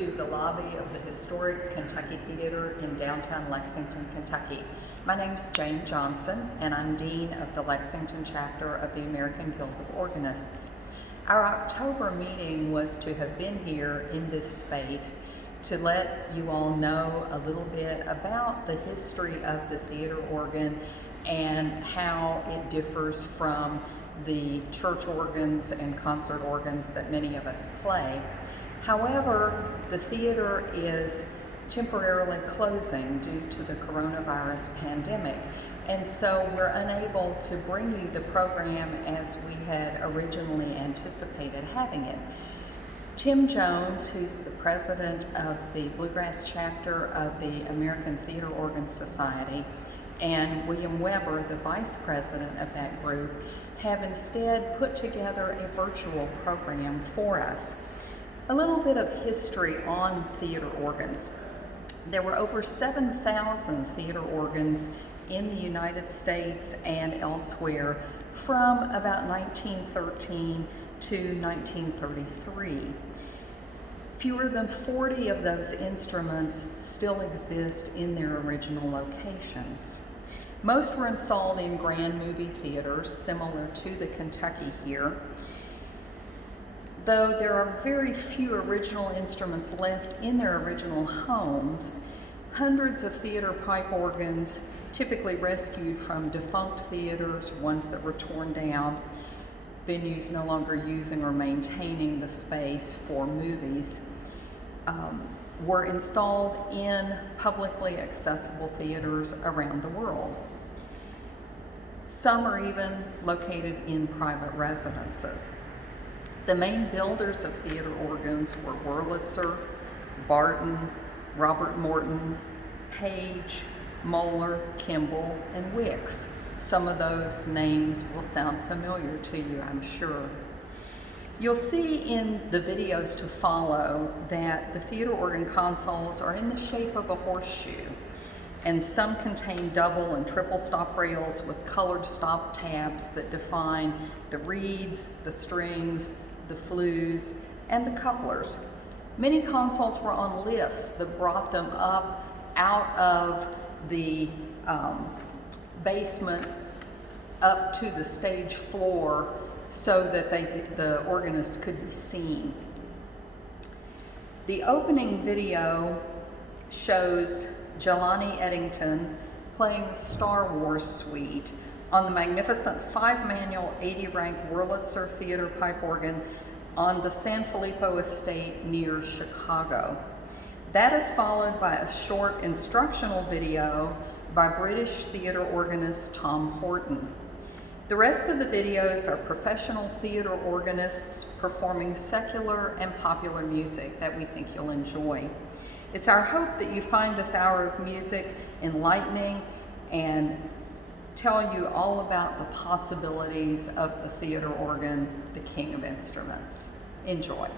to the lobby of the historic Kentucky Theater in downtown Lexington, Kentucky. My name is Jane Johnson, and I'm Dean of the Lexington Chapter of the American Guild of Organists. Our October meeting was to have been here in this space to let you all know a little bit about the history of the theater organ and how it differs from the church organs and concert organs that many of us play. However, the theater is temporarily closing due to the coronavirus pandemic, and so we're unable to bring you the program as we had originally anticipated having it. Tim Jones, who's the president of the Bluegrass Chapter of the American Theater Organ Society, and William Weber, the vice president of that group, have instead put together a virtual program for us. A little bit of history on theater organs. There were over 7,000 theater organs in the United States and elsewhere from about 1913 to 1933. Fewer than 40 of those instruments still exist in their original locations. Most were installed in grand movie theaters, similar to the Kentucky here. Though there are very few original instruments left in their original homes, hundreds of theater pipe organs, typically rescued from defunct theaters, ones that were torn down, venues no longer using or maintaining the space for movies, were installed in publicly accessible theaters around the world. Some are even located in private residences. The main builders of theater organs were Wurlitzer, Barton, Robert Morton, Page, Moeller, Kimball, and Wicks. Some of those names will sound familiar to you, I'm sure. You'll see in the videos to follow that the theater organ consoles are in the shape of a horseshoe, and some contain double and triple stop rails with colored stop tabs that define the reeds, the strings, the flues, and the couplers. Many consoles were on lifts that brought them up out of the basement up to the stage floor so that the organist could be seen. The opening video shows Jelani Eddington playing the Star Wars Suite on the magnificent 5-manual 80-rank Wurlitzer theater pipe organ on the San Filippo estate near Chicago. That is followed by a short instructional video by British theater organist Tom Horton. The rest of the videos are professional theater organists performing secular and popular music that we think you'll enjoy. It's our hope that you find this hour of music enlightening and tell you all about the possibilities of the theater organ, the king of instruments. Enjoy.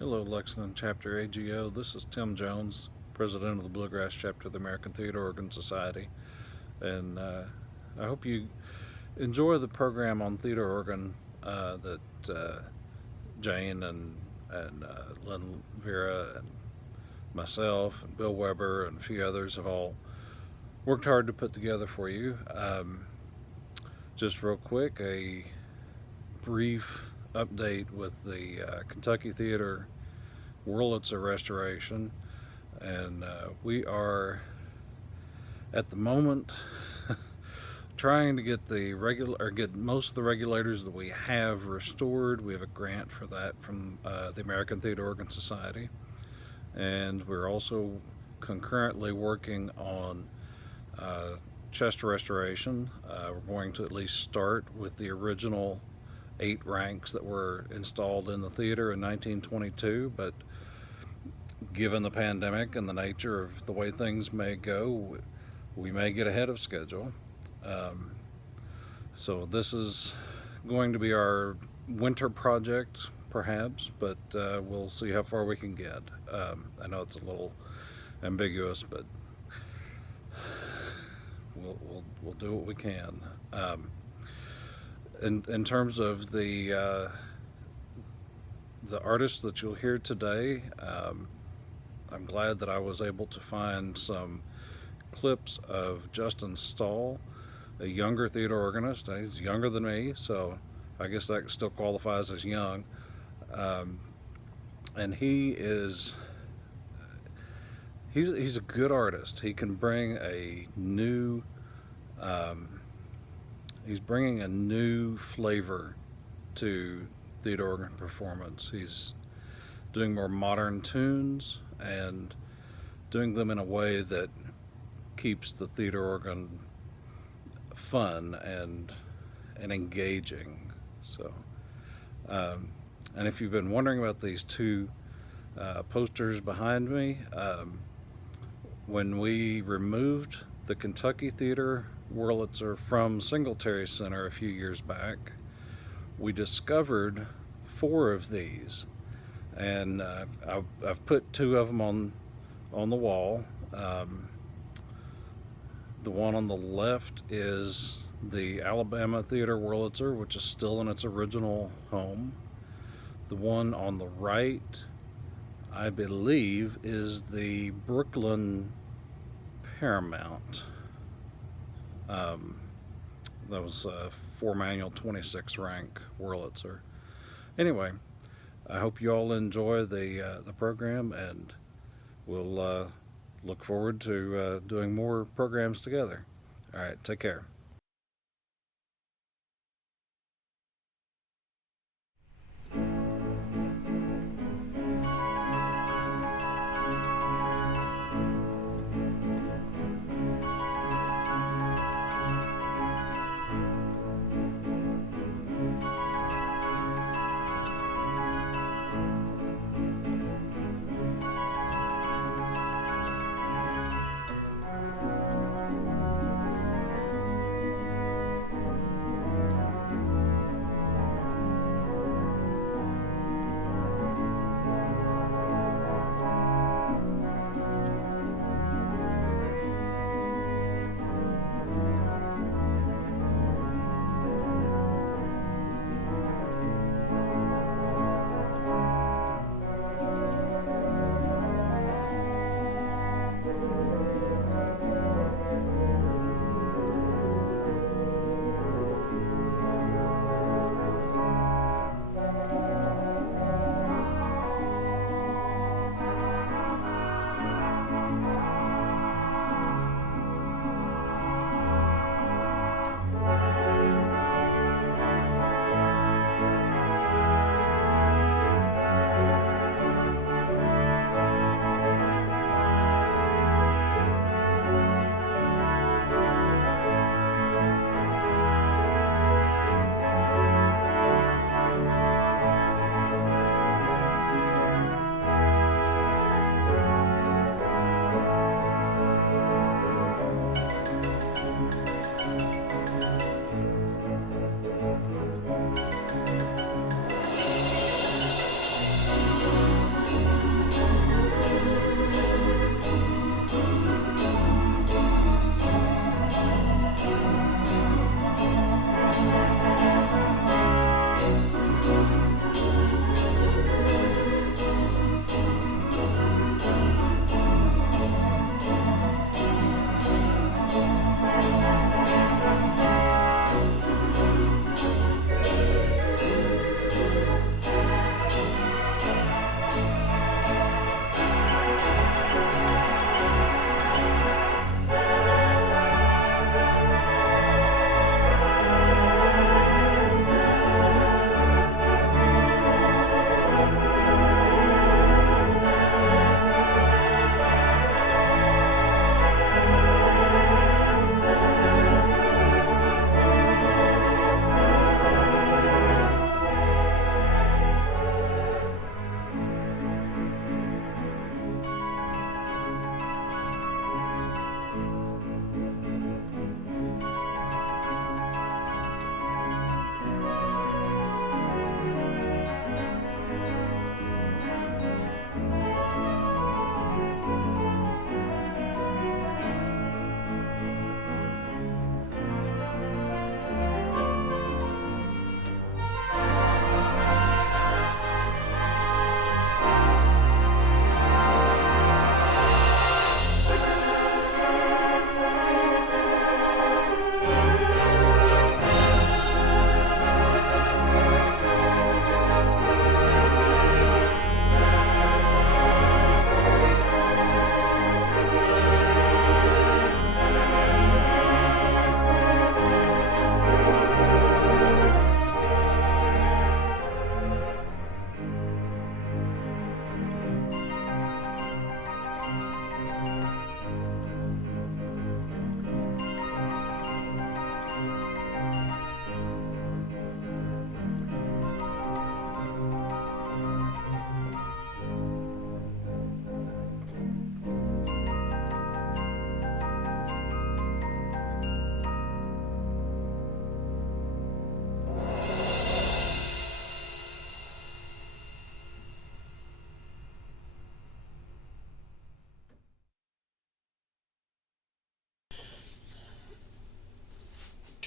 Hello, Lexington Chapter AGO. This is Tim Jones, President of the Bluegrass Chapter of the American Theater Organ Society. And I hope you enjoy the program on theater organ that Jane and Lynn Vera and myself and Bill Weber and a few others have all worked hard to put together for you. Just real quick, a brief update with the Kentucky Theater Wurlitzer restoration, and we are at the moment trying to get get most of the regulators that we have restored. We have a grant for that from the American Theater Organ Society, and we're also concurrently working on chest restoration. We're going to at least start with the original 8 ranks that were installed in the theater in 1922, but given the pandemic and the nature of the way things may go, we may get ahead of schedule. So this is going to be our winter project, perhaps, but we'll see how far we can get. I know it's a little ambiguous, but we'll do what we can. In terms of the artists that you'll hear today, I'm glad that I was able to find some clips of Justin Stahl, a younger theater organist. He's younger than me, so I guess that still qualifies as young. And he's a good artist. He can bring a new he's bringing a new flavor to theater organ performance. He's doing more modern tunes and doing them in a way that keeps the theater organ fun and engaging. So, and if you've been wondering about these 2 posters behind me, when we removed the Kentucky Theater Wurlitzer from Singletary Center a few years back, we discovered 4 of these, and I've put 2 of them on the wall. The one on the left is the Alabama Theater Wurlitzer, which is still in its original home. The one on the right, I believe, is the Brooklyn Paramount. That was a 4-manual 26 rank Wurlitzer. Anyway, I hope you all enjoy the program, and we'll look forward to doing more programs together. All right, take care.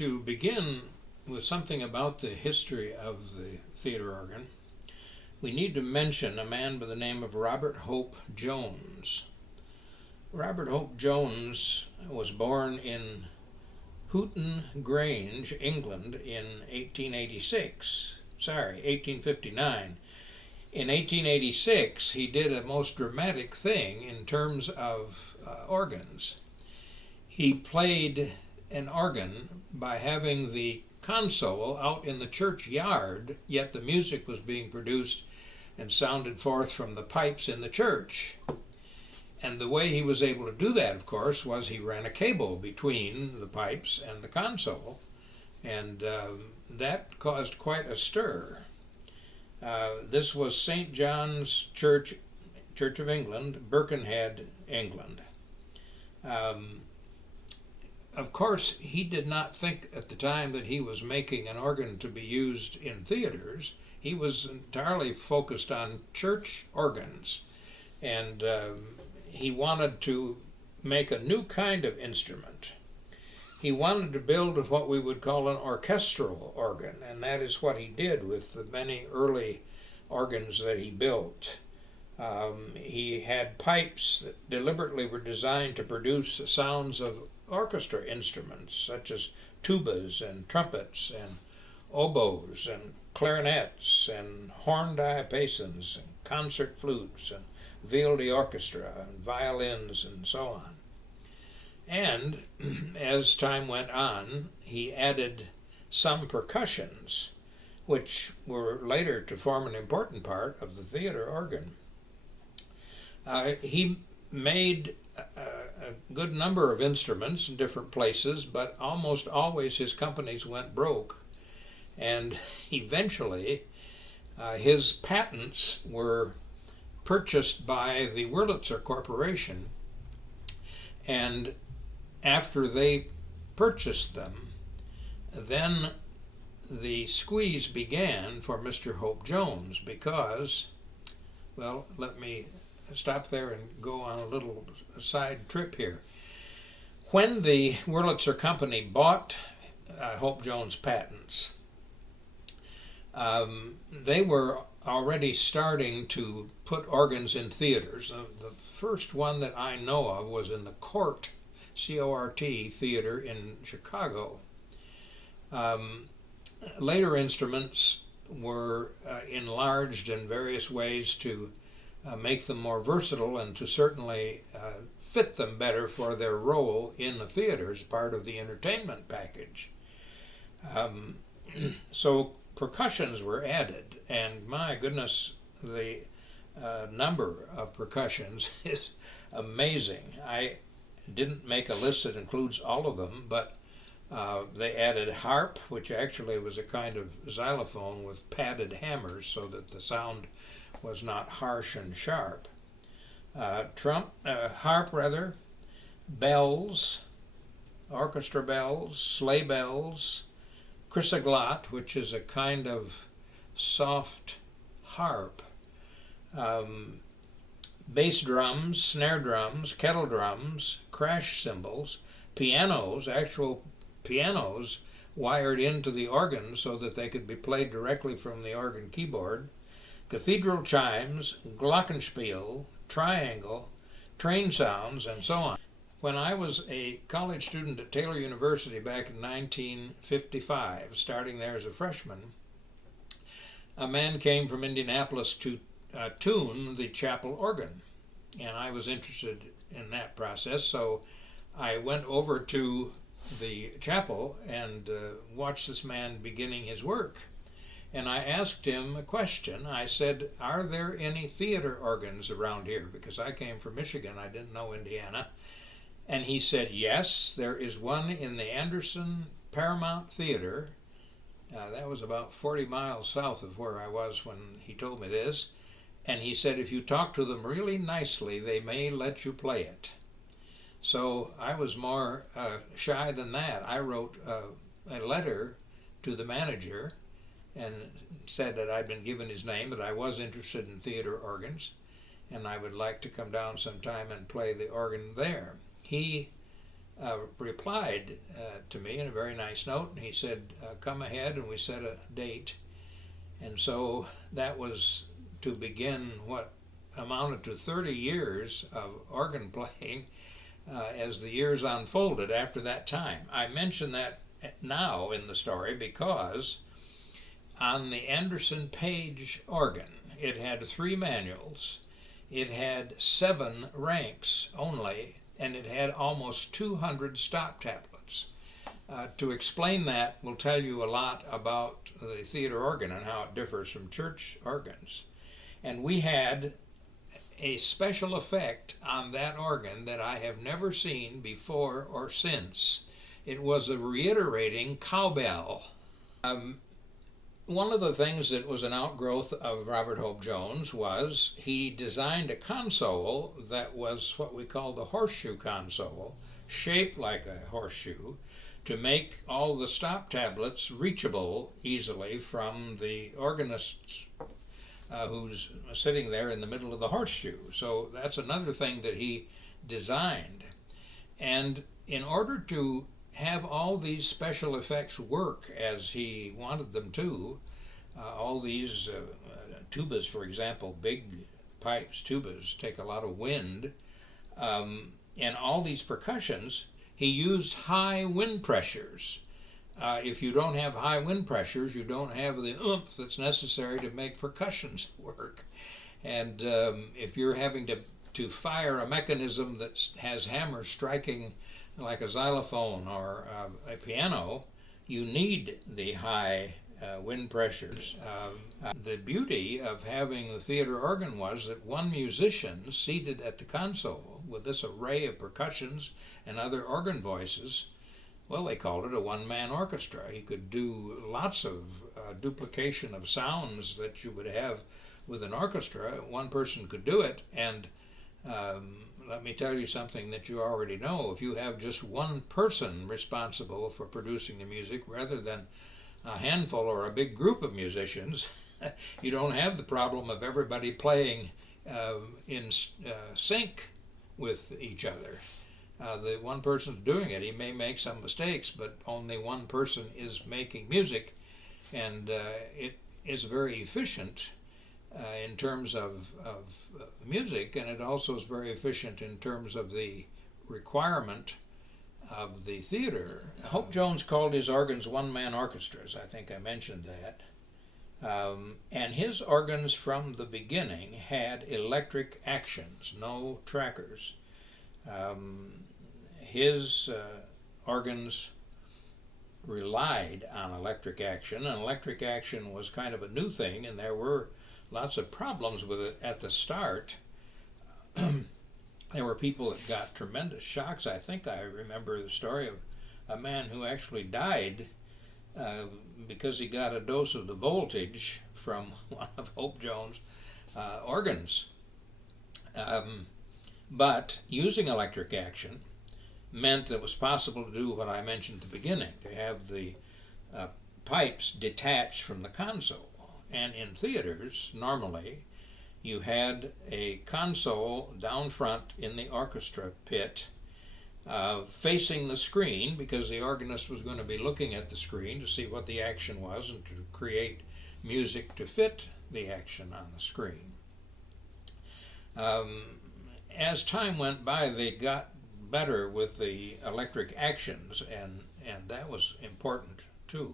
to begin with something about the history of the theater organ, we need to mention a man by the name of Robert Hope Jones. Robert Hope Jones was born in Horton Grange, England in 1859. In 1886, he did a most dramatic thing in terms of organs. He played an organ by having the console out in the churchyard, yet the music was being produced and sounded forth from the pipes in the church. And the way he was able to do that, of course, was he ran a cable between the pipes and the console, and that caused quite a stir. This was St. John's Church, Church of England, Birkenhead, England. Of course, he did not think at the time that he was making an organ to be used in theaters. He was entirely focused on church organs, and he wanted to make a new kind of instrument. He wanted to build what we would call an orchestral organ, and that is what he did with the many early organs that he built. He had pipes that deliberately were designed to produce the sounds of orchestra instruments, such as tubas and trumpets and oboes and clarinets and horn diapasons and concert flutes and viol d'orchestra and violins and so on. And as time went on, he added some percussions, which were later to form an important part of the theater organ. He made a good number of instruments in different places, but almost always his companies went broke. And eventually, his patents were purchased by the Wurlitzer Corporation, and after they purchased them, then the squeeze began for Mr. Hope Jones because, well, let me stop there and go on a little side trip here. When the Wurlitzer Company bought Hope Jones patents, they were already starting to put organs in theaters. The first one that I know of was in the Court, C-O-R-T, theater in Chicago. Later instruments were enlarged in various ways to make them more versatile and to certainly fit them better for their role in the theater as part of the entertainment package. So percussions were added, and my goodness, the number of percussions is amazing. I didn't make a list that includes all of them, but they added harp, which actually was a kind of xylophone with padded hammers so that the sound was not harsh and sharp. Harp, bells, orchestra bells, sleigh bells, chrysoglot, which is a kind of soft harp, bass drums, snare drums, kettle drums, crash cymbals, pianos, actual pianos wired into the organ so that they could be played directly from the organ keyboard, cathedral chimes, glockenspiel, triangle, train sounds, and so on. When I was a college student at Taylor University back in 1955, starting there as a freshman, a man came from Indianapolis to tune the chapel organ, and I was interested in that process, so I went over to the chapel and watched this man beginning his work. And I asked him a question. I said, "Are there any theater organs around here?" Because I came from Michigan, I didn't know Indiana. And he said, "Yes, there is one in the Anderson Paramount Theater." That was about 40 miles south of where I was when he told me this. And he said, "If you talk to them really nicely, they may let you play it." So I was more shy than that. I wrote a letter to the manager and said that I'd been given his name, that I was interested in theater organs, and I would like to come down sometime and play the organ there. He replied to me in a very nice note, and he said, come ahead, and we set a date. And so that was to begin what amounted to 30 years of organ playing as the years unfolded after that time. I mention that now in the story because on the Anderson Page organ, it had 3 manuals, it had 7 ranks only, and it had almost 200 stop tablets. To explain that will tell you a lot about the theater organ and how it differs from church organs. And we had a special effect on that organ that I have never seen before or since. It was a reiterating cowbell. One of the things that was an outgrowth of Robert Hope Jones was he designed a console that was what we call the horseshoe console, shaped like a horseshoe, to make all the stop tablets reachable easily from the organist who's sitting there in the middle of the horseshoe. So that's another thing that he designed. And in order to have all these special effects work as he wanted them to, all these tubas, for example, big pipes, tubas, take a lot of wind, and all these percussions, he used high wind pressures. If you don't have high wind pressures, you don't have the oomph that's necessary to make percussions work. And if you're having to fire a mechanism that has hammers striking like a xylophone or a piano, you need the high wind pressures. The beauty of having the theater organ was that one musician seated at the console with this array of percussions and other organ voices, well, they called it a one-man orchestra. He could do lots of duplication of sounds that you would have with an orchestra. One person could do it, and let me tell you something that you already know. If you have just one person responsible for producing the music rather than a handful or a big group of musicians, you don't have the problem of everybody playing in sync with each other. The one person doing it, he may make some mistakes, but only one person is making music, and it is very efficient in terms of music, and it also is very efficient in terms of the requirement of the theater. Hope Jones called his organs one-man orchestras. I think I mentioned that. And his organs from the beginning had electric actions, no trackers. His organs relied on electric action, and electric action was kind of a new thing, and there were lots of problems with it at the start. There were people that got tremendous shocks. I think I remember the story of a man who actually died because he got a dose of the voltage from one of Hope Jones' organs. But using electric action meant it was possible to do what I mentioned at the beginning, to have the pipes detached from the console. And in theaters, normally, you had a console down front in the orchestra pit facing the screen, because the organist was going to be looking at the screen to see what the action was and to create music to fit the action on the screen. As time went by, they got better with the electric actions, and that was important too.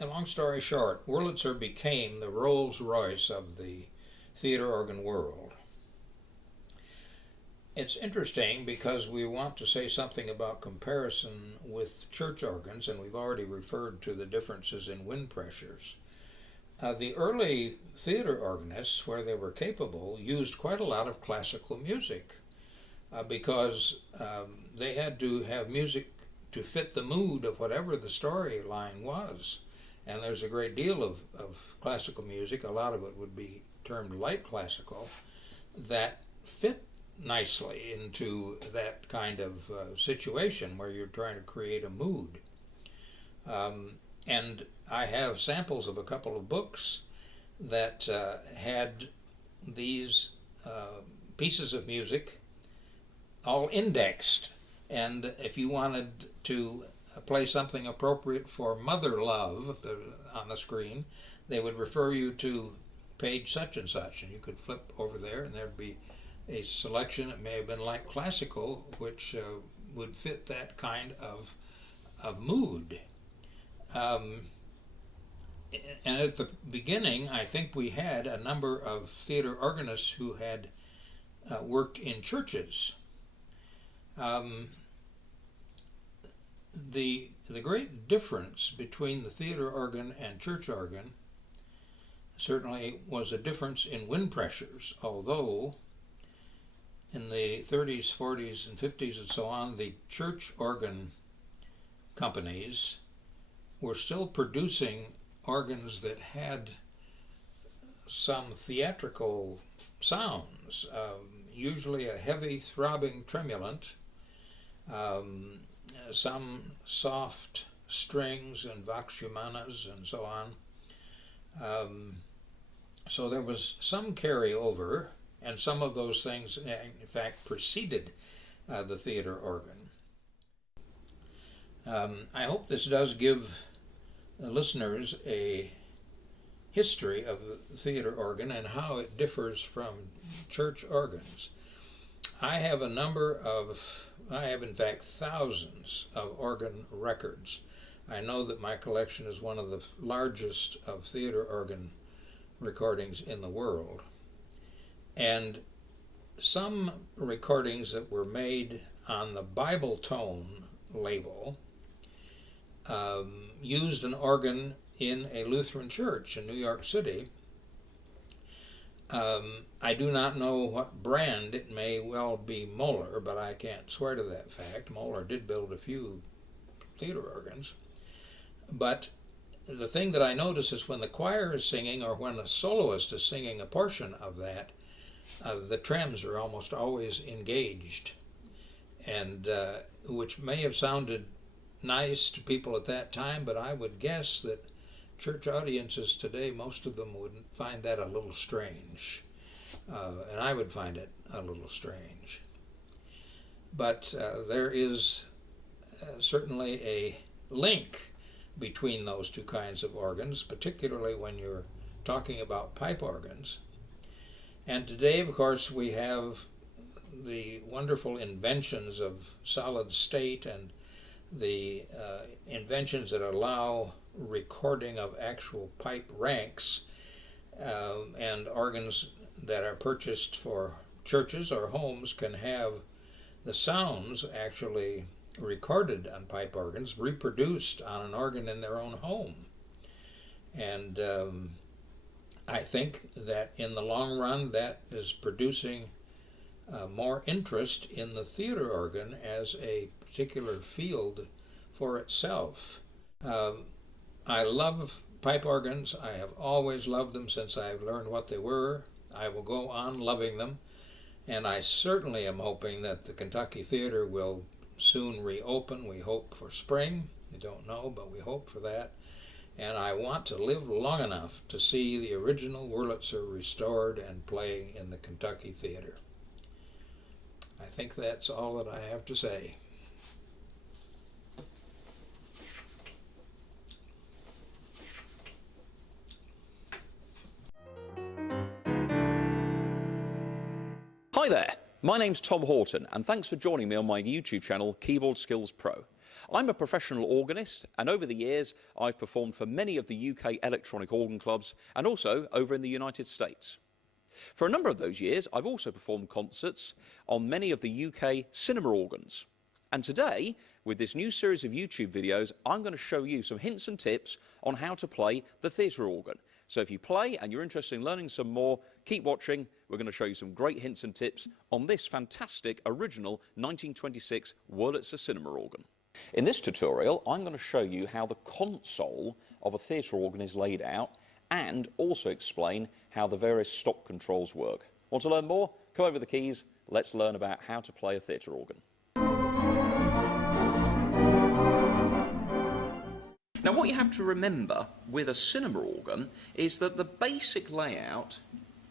A long story short, Wurlitzer became the Rolls-Royce of the theater organ world. It's interesting because we want to say something about comparison with church organs, and we've already referred to the differences in wind pressures. The early theater organists, where they were capable, used quite a lot of classical music because they had to have music to fit the mood of whatever the storyline was. And there's a great deal of classical music, a lot of it would be termed light classical, that fit nicely into that kind of situation where you're trying to create a mood. And I have samples of a couple of books that had these pieces of music, all indexed. And if you wanted to play something appropriate for Mother Love on the screen, they would refer you to page such and such, and you could flip over there and there'd be a selection. It may have been like classical, which would fit that kind of mood. And at the beginning, I think we had a number of theater organists who had worked in churches. The great difference between the theater organ and church organ certainly was a difference in wind pressures, although in the 30s, 40s, and 50s and so on, the church organ companies were still producing organs that had some theatrical sounds, usually a heavy throbbing tremulant, some soft strings and vox humanas and so on. So there was some carryover, and some of those things in fact preceded the theater organ. I hope this does give the listeners a history of the theater organ and how it differs from church organs. I have in fact thousands of organ records. I know that my collection is one of the largest of theater organ recordings in the world. And some recordings that were made on the Bible Tone label used an organ in a Lutheran church in New York City. I do not know what brand. It may well be Moeller, but I can't swear to that fact. Moeller did build a few theater organs. But the thing that I notice is when the choir is singing or when a soloist is singing a portion of that, the trems are almost always engaged, and which may have sounded nice to people at that time, but I would guess that church audiences today, most of them would find that a little strange, and I would find it a little strange. But there is certainly a link between those two kinds of organs, particularly when you're talking about pipe organs. And today, of course, we have the wonderful inventions of solid state and the inventions that allow recording of actual pipe ranks, and organs that are purchased for churches or homes can have the sounds actually recorded on pipe organs, reproduced on an organ in their own home. And I think that in the long run that is producing more interest in the theater organ as a particular field for itself. I love pipe organs. I have always loved them since I've learned what they were. I will go on loving them, and I certainly am hoping that the Kentucky Theater will soon reopen. We hope for spring. We don't know, but we hope for that. And I want to live long enough to see the original Wurlitzer restored and playing in the Kentucky Theater. I think that's all that I have to say. Hi there, my name's Tom Horton, and thanks for joining me on my YouTube channel, Keyboard Skills Pro. I'm a professional organist, and over the years I've performed for many of the UK electronic organ clubs and also over in the United States. For a number of those years I've also performed concerts on many of the UK cinema organs. And today, with this new series of YouTube videos, I'm going to show you some hints and tips on how to play the theatre organ. So if you play and you're interested in learning some more, keep watching. We're going to show you some great hints and tips on this fantastic original 1926 Wurlitzer cinema organ. In this tutorial, I'm going to show you how the console of a theatre organ is laid out and also explain how the various stop controls work. Want to learn more? Come over the keys. Let's learn about how to play a theatre organ. Now, what you have to remember with a cinema organ is that the basic layout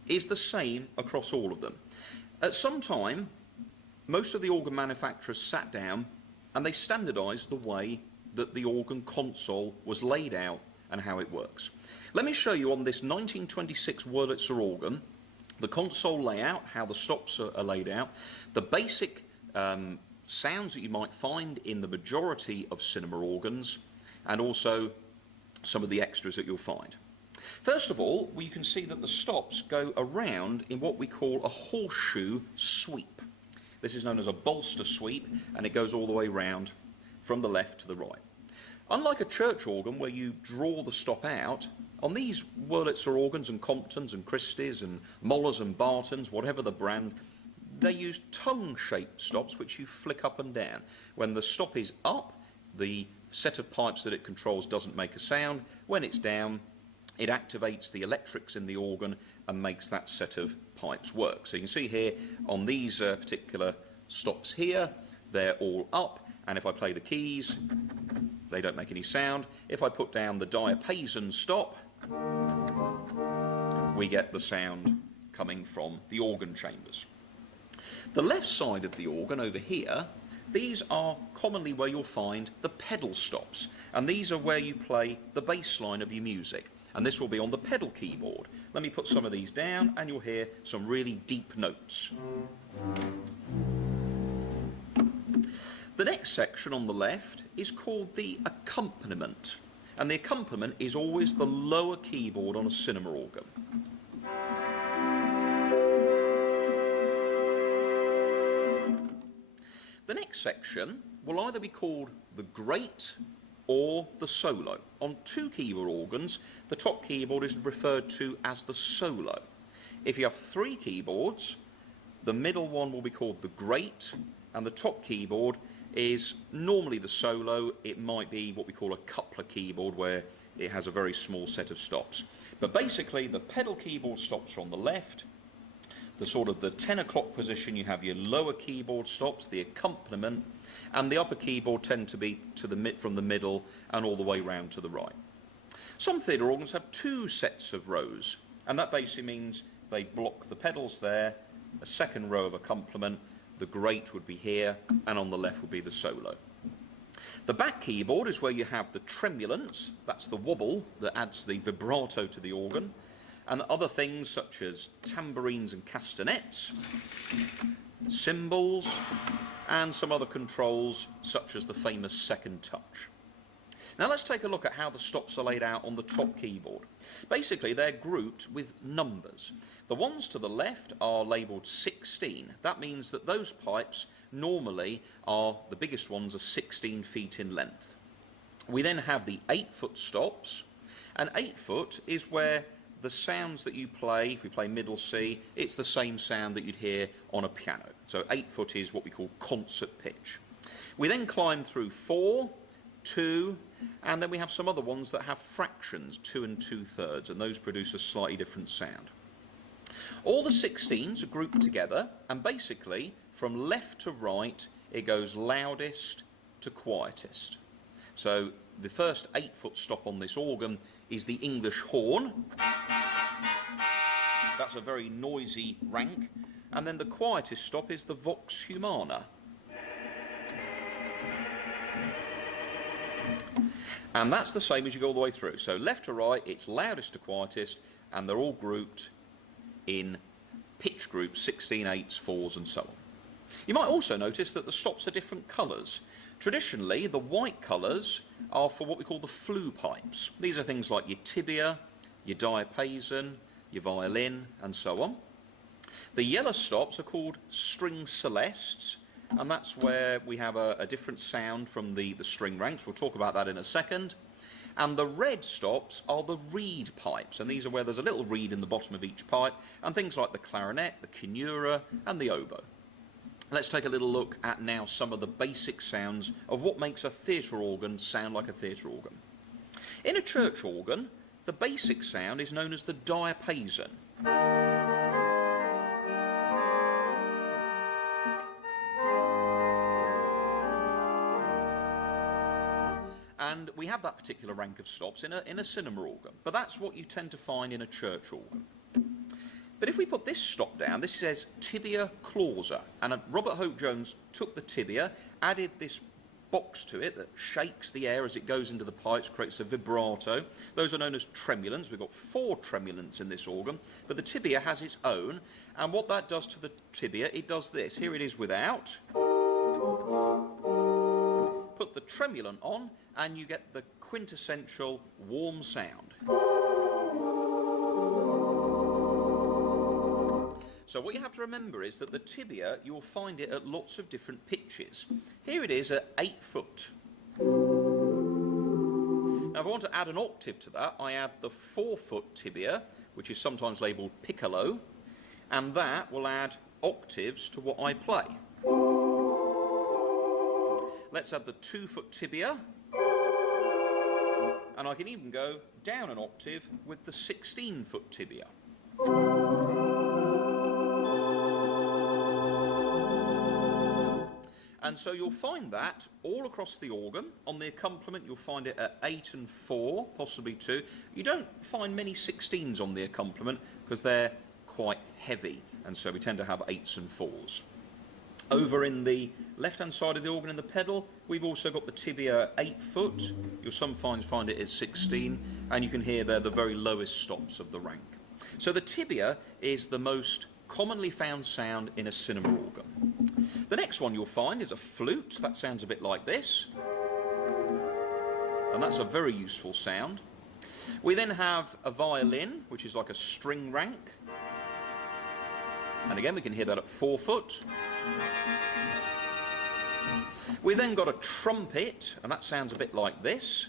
is the same across all of them. At some time, most of the organ manufacturers sat down and they standardised the way that the organ console was laid out and how it works. Let me show you on this 1926 Wurlitzer organ the console layout, how the stops are laid out, the basic sounds that you might find in the majority of cinema organs, and also some of the extras that you'll find. First of all, you can see that the stops go around in what we call a horseshoe sweep. This is known as a bolster sweep, and it goes all the way round from the left to the right. Unlike a church organ where you draw the stop out, on these Wurlitzer organs and Comptons and Christies and Mollers and Bartons, whatever the brand, they use tongue-shaped stops which you flick up and down. When the stop is up, the set of pipes that it controls doesn't make a sound. When it's down, it activates the electrics in the organ and makes that set of pipes work. So you can see here on these particular stops here, they're all up, and if I play the keys, they don't make any sound. If I put down the diapason stop, we get the sound coming from the organ chambers. The left side of the organ over here, these are commonly where you'll find the pedal stops, and these are where you play the bass line of your music, and this will be on the pedal keyboard. Let me put some of these down and you'll hear some really deep notes. The next section on the left is called the accompaniment, and the accompaniment is always the lower keyboard on a cinema organ. The next section will either be called the great or the solo. On two keyboard organs, the top keyboard is referred to as the solo. If you have three keyboards, the middle one will be called the great, and the top keyboard is normally the solo. It might be what we call a coupler keyboard where it has a very small set of stops. But basically the pedal keyboard stops are on the left. The sort of the 10 o'clock position, you have your lower keyboard stops, the accompaniment, and the upper keyboard tend to be from the middle and all the way round to the right. Some theatre organs have two sets of rows, and that basically means they block the pedals there, a second row of accompaniment, the great would be here, and on the left would be the solo. The back keyboard is where you have the tremulants, that's the wobble that adds the vibrato to the organ, and other things such as tambourines and castanets, cymbals, and some other controls such as the famous second touch. Now let's take a look at how the stops are laid out on the top keyboard. Basically they're grouped with numbers. The ones to the left are labelled 16. That means that those pipes normally are, the biggest ones are 16 feet in length. We then have the 8-foot stops, and 8-foot is where the sounds that you play, if we play middle C, it's the same sound that you'd hear on a piano. So 8-foot is what we call concert pitch. We then climb through 4, 2, and then we have some other ones that have fractions, 2 and 2/3, and those produce a slightly different sound. All the 16s are grouped together, and basically from left to right it goes loudest to quietest. So the first 8-foot stop on this organ is the English horn. That's a very noisy rank. And then the quietest stop is the vox humana. And that's the same as you go all the way through. So left to right, it's loudest to quietest, and they're all grouped in pitch groups, 16, 8s, 4s, and so on. You might also notice that the stops are different colours. Traditionally, the white colours are for what we call the flue pipes. These are things like your tibia, your diapason, your violin, and so on. The yellow stops are called string celestes, and that's where we have a different sound from the string ranks. We'll talk about that in a second. And the red stops are the reed pipes, and these are where there's a little reed in the bottom of each pipe, and things like the clarinet, the kinura, and the oboe. Let's take a little look at now some of the basic sounds of what makes a theatre organ sound like a theatre organ. In a church organ, the basic sound is known as the diapason. And we have that particular rank of stops in a cinema organ, but that's what you tend to find in a church organ. But if we put this stop down, this says tibia clausa, and Robert Hope Jones took the tibia, added this box to it that shakes the air as it goes into the pipes, creates a vibrato. Those are known as tremulants. We've got 4 tremulants in this organ, but the tibia has its own, and what that does to the tibia, it does this. Here it is without. Put the tremulant on, and you get the quintessential warm sound. So what you have to remember is that the tibia, you'll find it at lots of different pitches. Here it is at 8 foot. Now if I want to add an octave to that, I add the 4 foot tibia, which is sometimes labelled piccolo, and that will add octaves to what I play. Let's add the 2 foot tibia, and I can even go down an octave with the 16 foot tibia. And so you'll find that all across the organ. On the accompaniment, you'll find it at 8 and 4, possibly 2. You don't find many 16s on the accompaniment because they're quite heavy, and so we tend to have 8s and 4s. Over in the left-hand side of the organ in the pedal, we've also got the tibia 8 foot. You'll sometimes find it is 16, and you can hear there the very lowest stops of the rank. So the tibia is the most commonly found sound in a cinema organ. The next one you'll find is a flute. That sounds a bit like this, and that's a very useful sound. We then have a violin, which is like a string rank, and again we can hear that at 4 foot. We then got a trumpet, and that sounds a bit like this.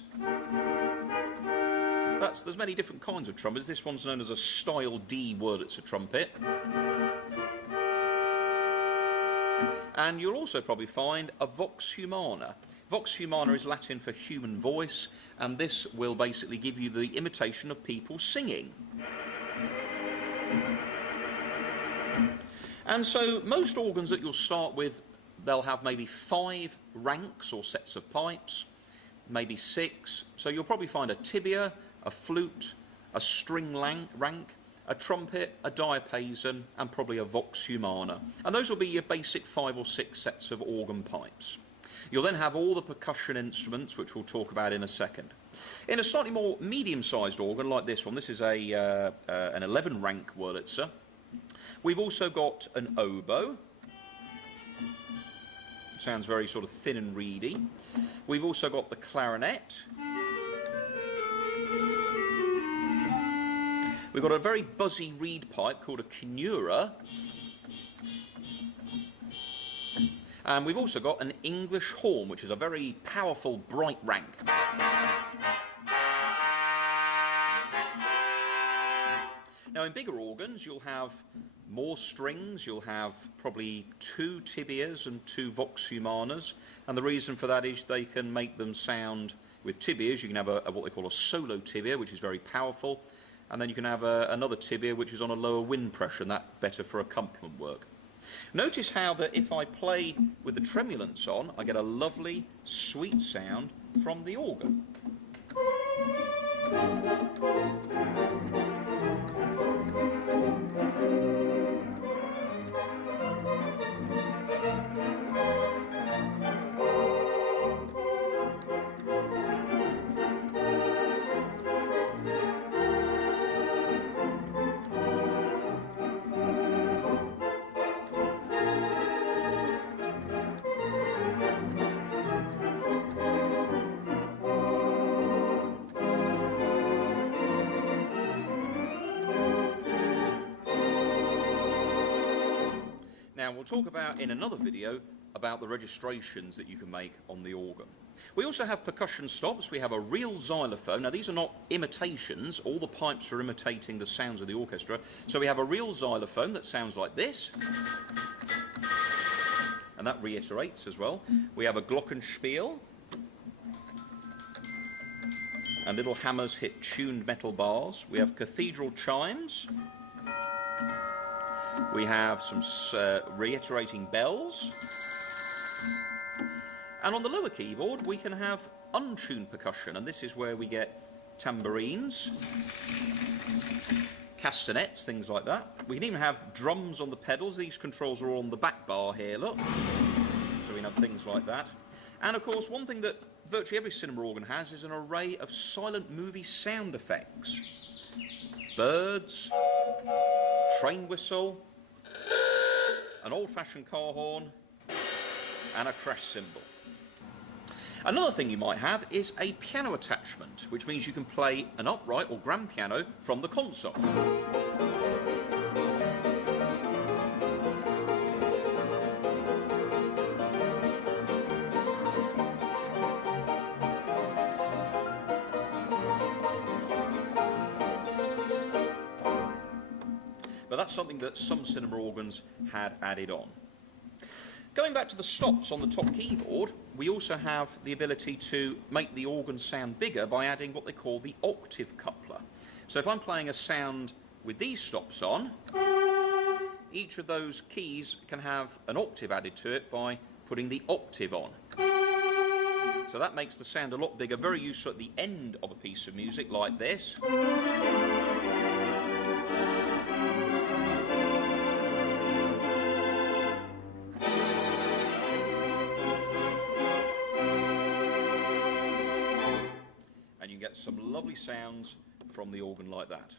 There's many different kinds of trumpets. This one's known as a style D Wurlitzer trumpet. And you'll also probably find a vox humana. Vox humana is Latin for human voice, and this will basically give you the imitation of people singing. And so most organs that you'll start with, they'll have maybe 5 ranks or sets of pipes, maybe 6. So you'll probably find a tibia, a flute, a string rank, a trumpet, a diapason, and probably a vox humana. And those will be your basic 5 or 6 sets of organ pipes. You'll then have all the percussion instruments, which we'll talk about in a second. In a slightly more medium-sized organ like this one, this is an 11-rank Wurlitzer. We've also got an oboe. Sounds very sort of thin and reedy. We've also got the clarinet. We've got a very buzzy reed pipe called a canura. And we've also got an English horn, which is a very powerful, bright rank. Now, in bigger organs, you'll have more strings. You'll have probably 2 tibias and 2 vox humanas. And the reason for that is they can make them sound, with tibias, you can have what they call a solo tibia, which is very powerful. And then you can have another tibia which is on a lower wind pressure, and that's better for accompaniment work. Notice how that if I play with the tremulants on, I get a lovely, sweet sound from the organ. Now, we'll talk about in another video about the registrations that you can make on the organ. We also have percussion stops. We have a real xylophone. Now, these are not imitations. All the pipes are imitating the sounds of the orchestra. So we have a real xylophone that sounds like this. And that reiterates as well. We have a glockenspiel. And little hammers hit tuned metal bars. We have cathedral chimes. We have some reiterating bells. And on the lower keyboard, we can have untuned percussion, and this is where we get tambourines, castanets, things like that. We can even have drums on the pedals. These controls are all on the back bar here, look. So we can have things like that. And of course, one thing that virtually every cinema organ has is an array of silent movie sound effects. Birds, train whistle, an old-fashioned car horn, and a crash cymbal. Another thing you might have is a piano attachment, which means you can play an upright or grand piano from the console. But that's something that some cinema organs had added on. Going back to the stops on the top keyboard, we also have the ability to make the organ sound bigger by adding what they call the octave coupler. So if I'm playing a sound with these stops on, each of those keys can have an octave added to it by putting the octave on. So that makes the sound a lot bigger, very useful at the end of a piece of music like this. Some lovely sounds from the organ like that.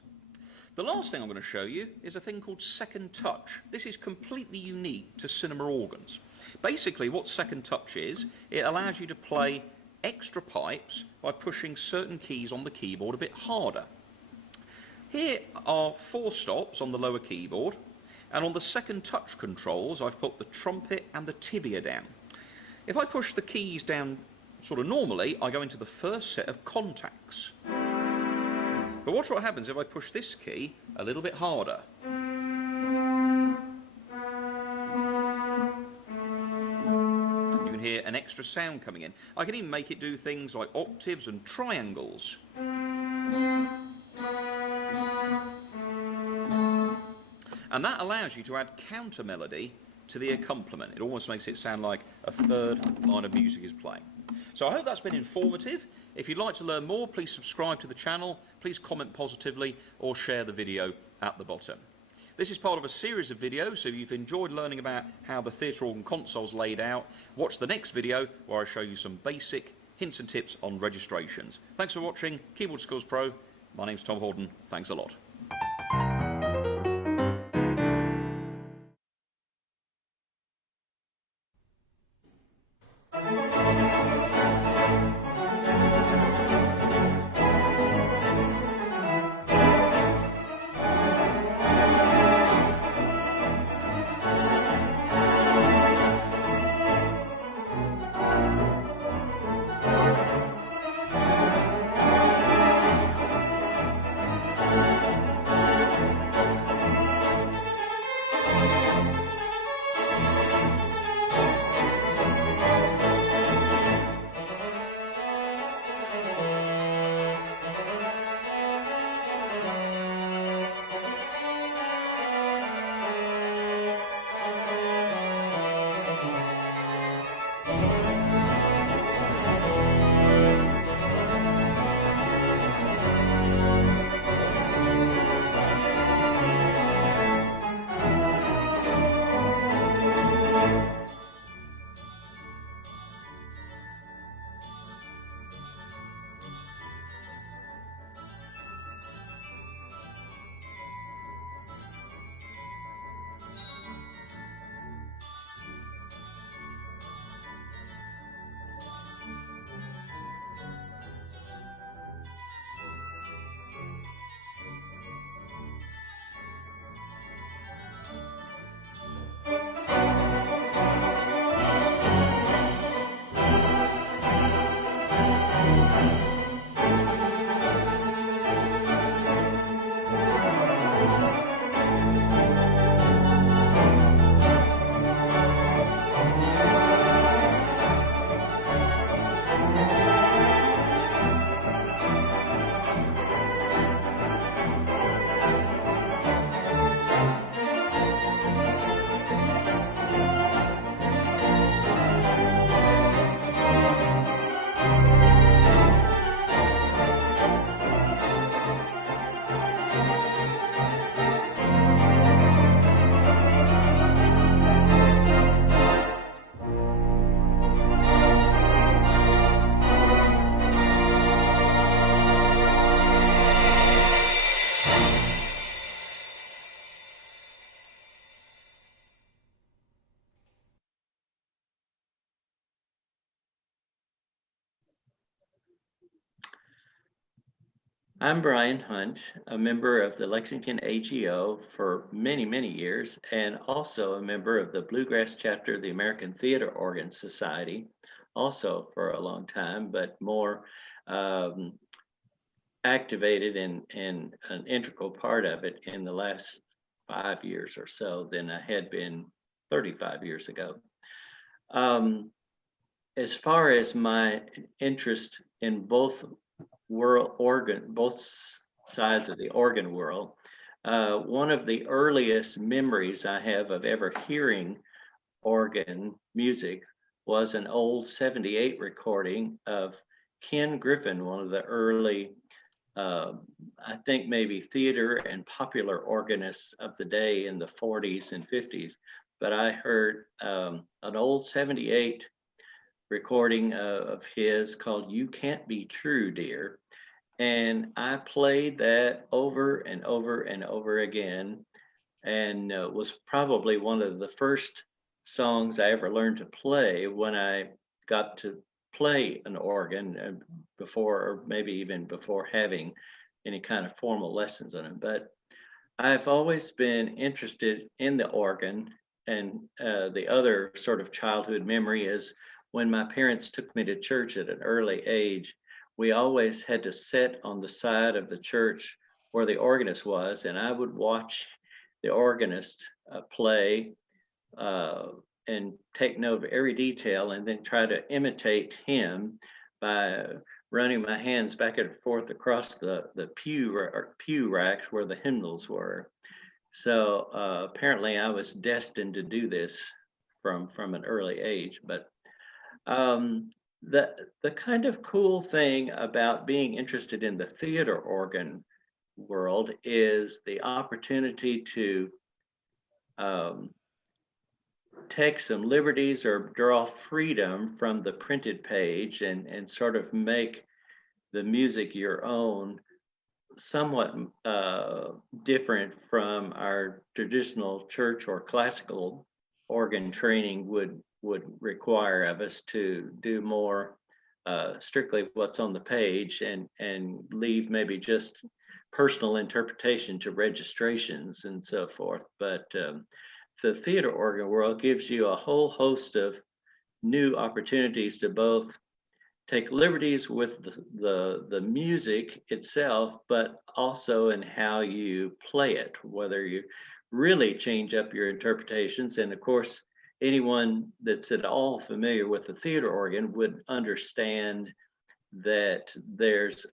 The last thing I'm going to show you is a thing called second touch. This is completely unique to cinema organs. Basically what second touch is, it allows you to play extra pipes by pushing certain keys on the keyboard a bit harder. Here are 4 stops on the lower keyboard, and on the second touch controls I've put the trumpet and the tibia down. If I push the keys down sort of normally, I go into the first set of contacts. But watch what happens if I push this key a little bit harder. You can hear an extra sound coming in. I can even make it do things like octaves and triangles. And that allows you to add counter melody to the accompaniment. It almost makes it sound like a third line of music is playing. So I hope that's been informative. If you'd like to learn more, please subscribe to the channel, please comment positively or share the video at the bottom. This is part of a series of videos, so if you've enjoyed learning about how the theatre organ console's laid out, watch the next video where I show you some basic hints and tips on registrations. Thanks for watching Keyboard Skills Pro. My name's Tom Horton. Thanks a lot. I'm Brian Hunt, a member of the Lexington AGO for many, many years, and also a member of the Bluegrass Chapter of the American Theater Organ Society, also for a long time, but more um, activated and an integral part of it in the last 5 years or so than I had been 35 years ago. As far as my interest in both both sides of the organ world, one of the earliest memories I have of ever hearing organ music was an old 78 recording of Ken Griffin, one of the early, I think maybe theater and popular organists of the day in the 40s and 50s. But I heard an old 78 recording of his called "You Can't Be True, Dear." And I played that over and over and over again, and was probably one of the first songs I ever learned to play when I got to play an organ before, or maybe even before having any kind of formal lessons on it. But I've always been interested in the organ, and the other sort of childhood memory is when my parents took me to church at an early age. We always had to sit on the side of the church where the organist was, and I would watch the organist play and take note of every detail, and then try to imitate him by running my hands back and forth across the pew racks where the hymnals were. So apparently I was destined to do this from an early age. But the kind of cool thing about being interested in the theater organ world is the opportunity to take some liberties or draw freedom from the printed page and sort of make the music your own, somewhat different from our traditional church or classical organ training would require of us, to do more strictly what's on the page and leave maybe just personal interpretation to registrations and so forth. But the theater organ world gives you a whole host of new opportunities to both take liberties with the music itself, but also in how you play it, whether you really change up your interpretations. And of course, anyone that's at all familiar with the theater organ would understand that there's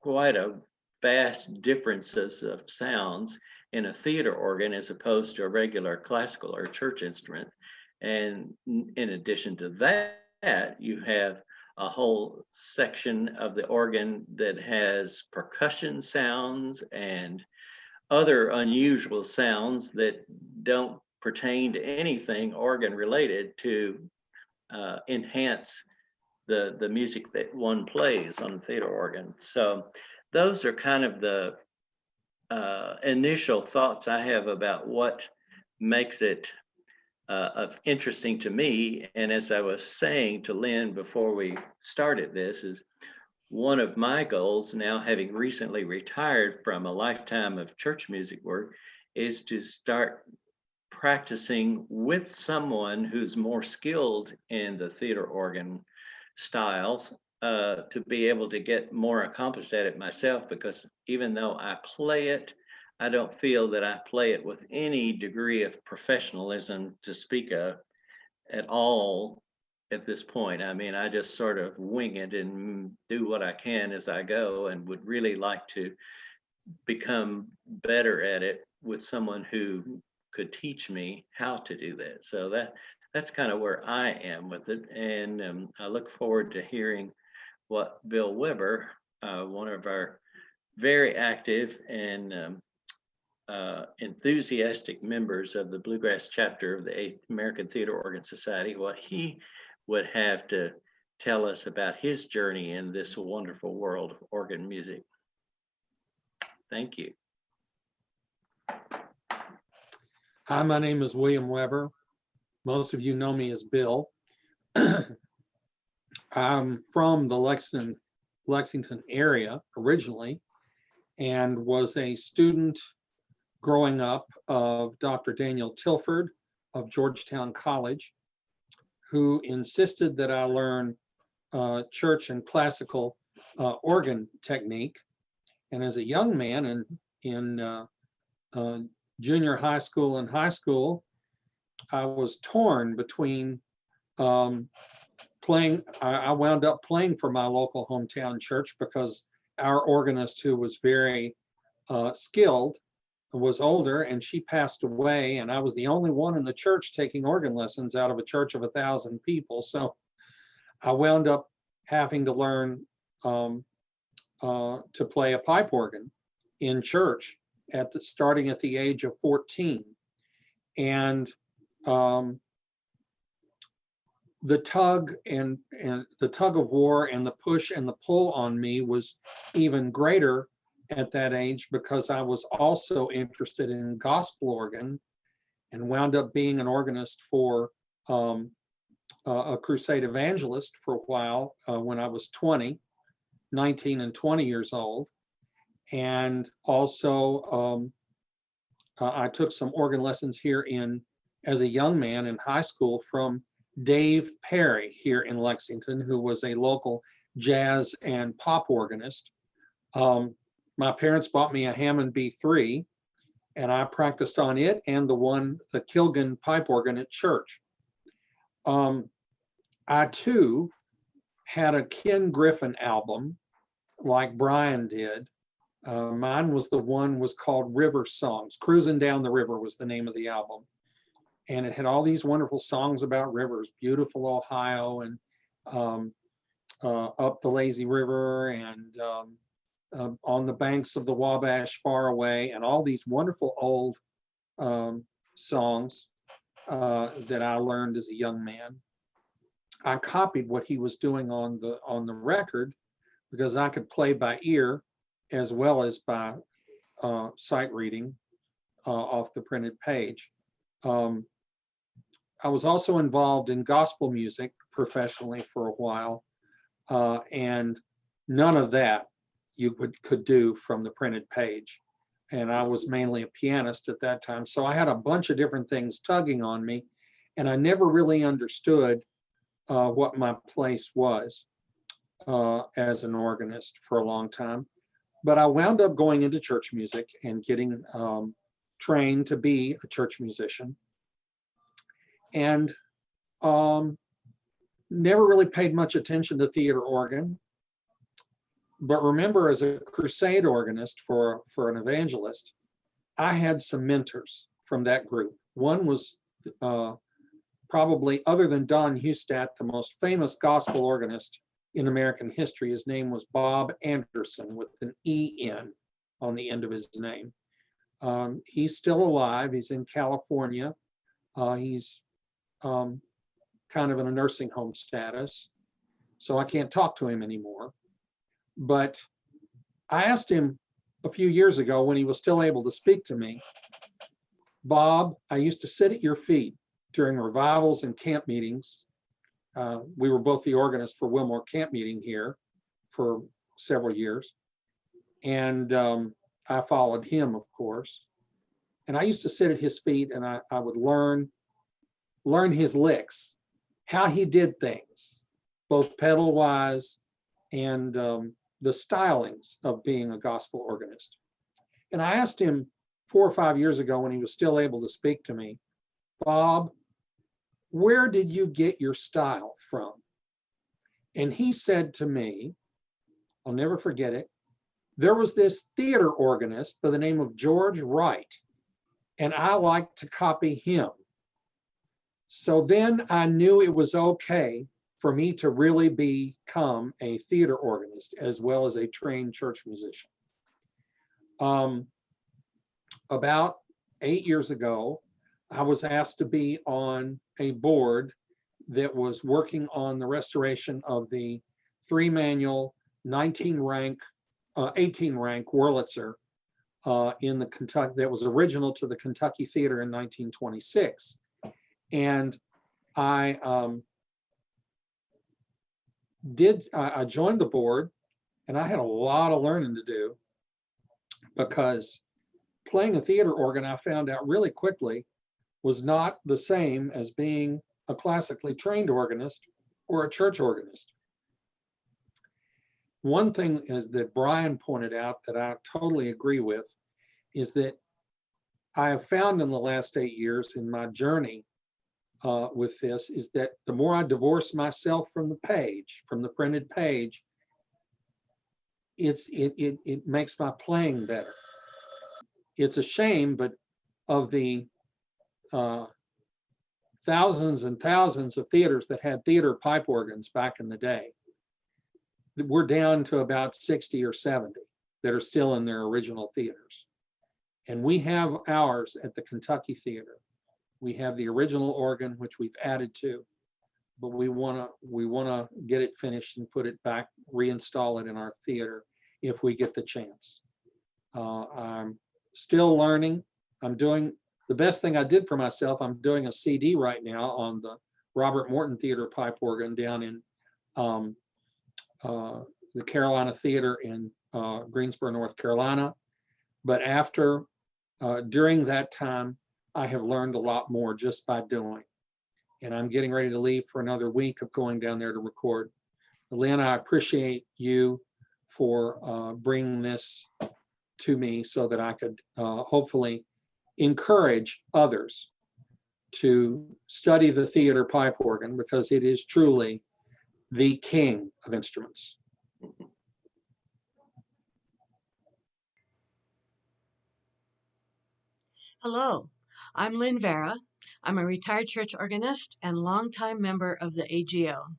quite a vast differences of sounds in a theater organ as opposed to a regular classical or church instrument. And in addition to that, you have a whole section of the organ that has percussion sounds and other unusual sounds that don't pertain to anything organ related to enhance the music that one plays on the theater organ. So those are kind of the initial thoughts I have about what makes it interesting to me. And as I was saying to Lynn before we started this, is one of my goals now, having recently retired from a lifetime of church music work, is to start practicing with someone who's more skilled in the theater organ styles, to be able to get more accomplished at it myself, because even though I play it, I don't feel that I play it with any degree of professionalism to speak of at all at this point. I mean, I just sort of wing it and do what I can as I go, and would really like to become better at it with someone who could teach me how to do that. So that's kind of where I am with it. And I look forward to hearing what Bill Weber, one of our very active and enthusiastic members of the Bluegrass Chapter of the American Theater Organ Society, what he would have to tell us about his journey in this wonderful world of organ music. Thank you. Hi, my name is William Weber. Most of you know me as Bill. I'm from the Lexington Lexington area originally, and was a student growing up of Dr. Daniel Tilford of Georgetown College, who insisted that I learn church and classical organ technique. And as a young man in junior high school and high school, I was torn between playing. I wound up playing for my local hometown church because our organist, who was very skilled, was older, and she passed away, and I was the only one in the church taking organ lessons out of a church of 1,000 people. So I wound up having to learn to play a pipe organ in church starting at the age of 14. And the tug and the tug of war and the push and the pull on me was even greater at that age, because I was also interested in gospel organ and wound up being an organist for a crusade evangelist for a while when I was 19 and 20 years old. And also I took some organ lessons here as a young man in high school from Dave Perry here in Lexington, who was a local jazz and pop organist. My parents bought me a Hammond B3, and I practiced on it and the Kilgan pipe organ at church. I too had a Ken Griffin album like Brian did. Mine was called River Songs. Cruising Down the River was the name of the album. And it had all these wonderful songs about rivers, beautiful Ohio, and up the lazy river, and on the banks of the Wabash far away, and all these wonderful old songs that I learned as a young man. I copied what he was doing on the record because I could play by ear as well as by sight reading off the printed page. I was also involved in gospel music professionally for a while, and none of that you could do from the printed page. And I was mainly a pianist at that time. So I had a bunch of different things tugging on me, and I never really understood what my place was as an organist for a long time. But I wound up going into church music and getting trained to be a church musician. And never really paid much attention to theater organ. But remember, as a crusade organist for an evangelist, I had some mentors from that group. One was probably, other than Don Hustat, the most famous gospel organist in American history. His name was Bob Anderson, with an E-N on the end of his name. He's still alive. He's in California. He's kind of in a nursing home status, so I can't talk to him anymore. But I asked him a few years ago, when he was still able to speak to me, Bob, I used to sit at your feet during revivals and camp meetings. We were both the organist for Wilmore Camp Meeting here for several years. And I followed him, of course. And I used to sit at his feet, and I would learn his licks, how he did things, both pedal wise and the stylings of being a gospel organist. And I asked him 4 or 5 years ago, when he was still able to speak to me, Bob, where did you get your style from? And he said to me, I'll never forget it, there was this theater organist by the name of George Wright, and I liked to copy him. So then I knew it was okay for me to really become a theater organist as well as a trained church musician. About 8 years ago, I was asked to be on a board that was working on the restoration of the 3-manual 18-rank Wurlitzer in the Kentucky, that was original to the Kentucky Theater in 1926. And I joined the board, And I had a lot of learning to do, because playing a theater organ, I found out really quickly, was not the same as being a classically trained organist or a church organist. One thing is that Brian pointed out that I totally agree with, is that I have found in the last 8 years in my journey with this, is that the more I divorce myself from the page, from the printed page, it makes my playing better. It's a shame, but of the thousands and thousands of theaters that had theater pipe organs back in the day, we're down to about 60 or 70 that are still in their original theaters. And we have ours at the Kentucky Theater. We have the original organ, which we've added to, but we wanna get it finished and put it back, reinstall it in our theater if we get the chance. I'm still learning. I'm doing the best thing I did for myself. I'm doing a CD right now on the Robert Morton Theater pipe organ down in the Carolina Theater in Greensboro, North Carolina. But during that time, I have learned a lot more just by doing. And I'm getting ready to leave for another week of going down there to record. Lynn, I appreciate you for bringing this to me so that I could hopefully encourage others to study the theater pipe organ, because it is truly the king of instruments. Hello, I'm Lynn Vera. I'm a retired church organist and longtime member of the AGO.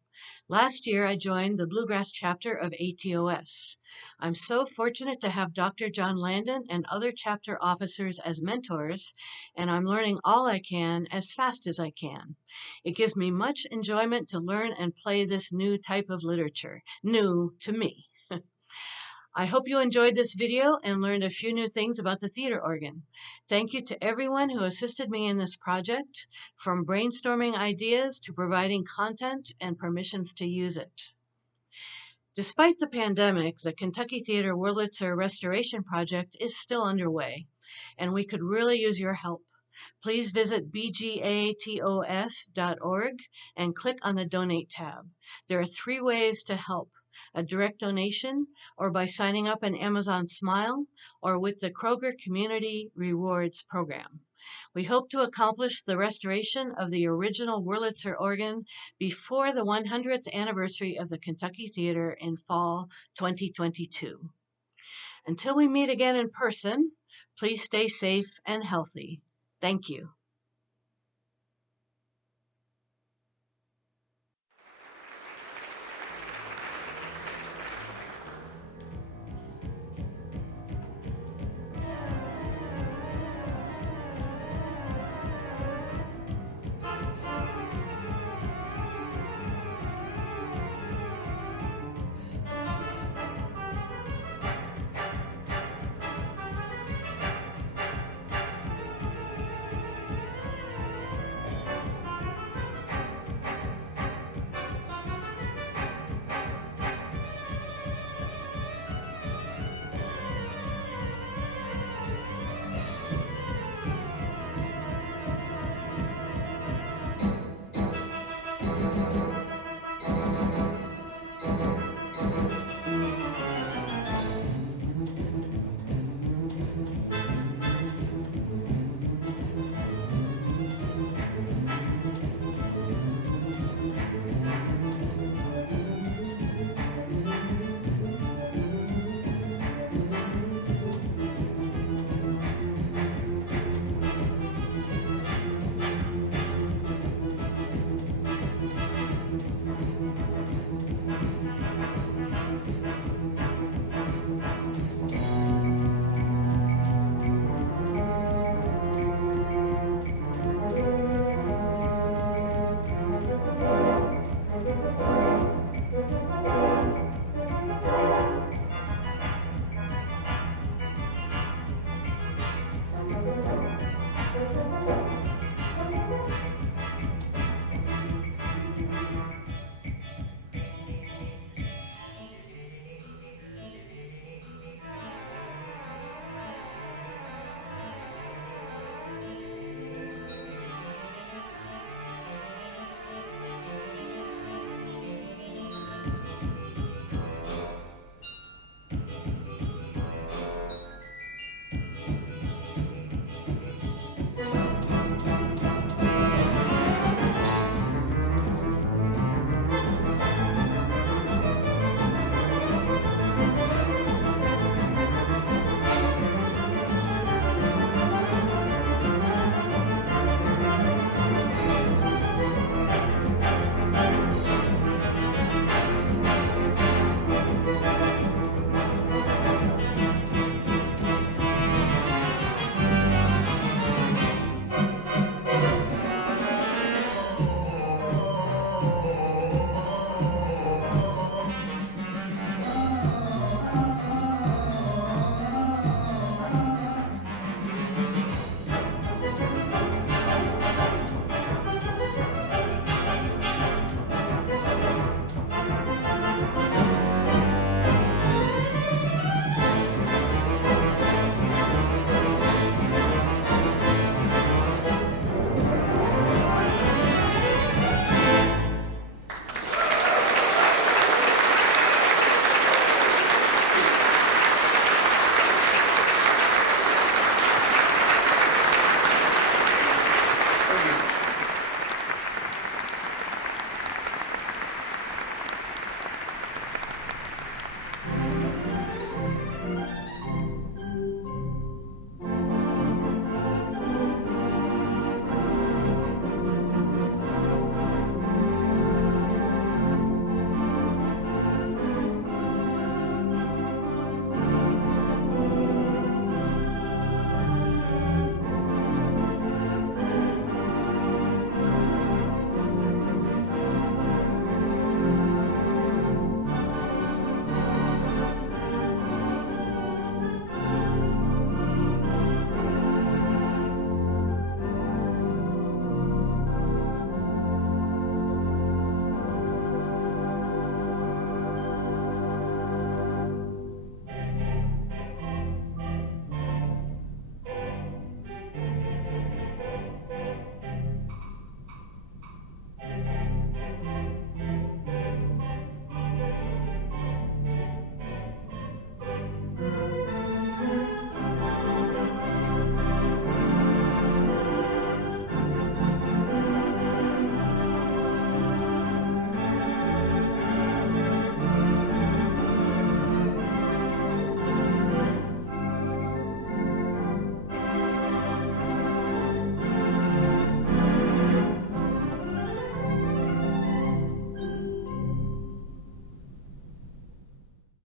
Last year, I joined the Bluegrass Chapter of ATOS. I'm so fortunate to have Dr. John Landon and other chapter officers as mentors, and I'm learning all I can as fast as I can. It gives me much enjoyment to learn and play this new type of literature, new to me. I hope you enjoyed this video and learned a few new things about the theater organ. Thank you to everyone who assisted me in this project, from brainstorming ideas to providing content and permissions to use it. Despite the pandemic, the Kentucky Theater Wurlitzer Restoration Project is still underway, and we could really use your help. Please visit bgatos.org and click on the Donate tab. There are 3 ways to help: a direct donation, or by signing up in Amazon Smile, or with the Kroger Community Rewards Program. We hope to accomplish the restoration of the original Wurlitzer organ before the 100th anniversary of the Kentucky Theater in fall 2022. Until we meet again in person, please stay safe and healthy. Thank you.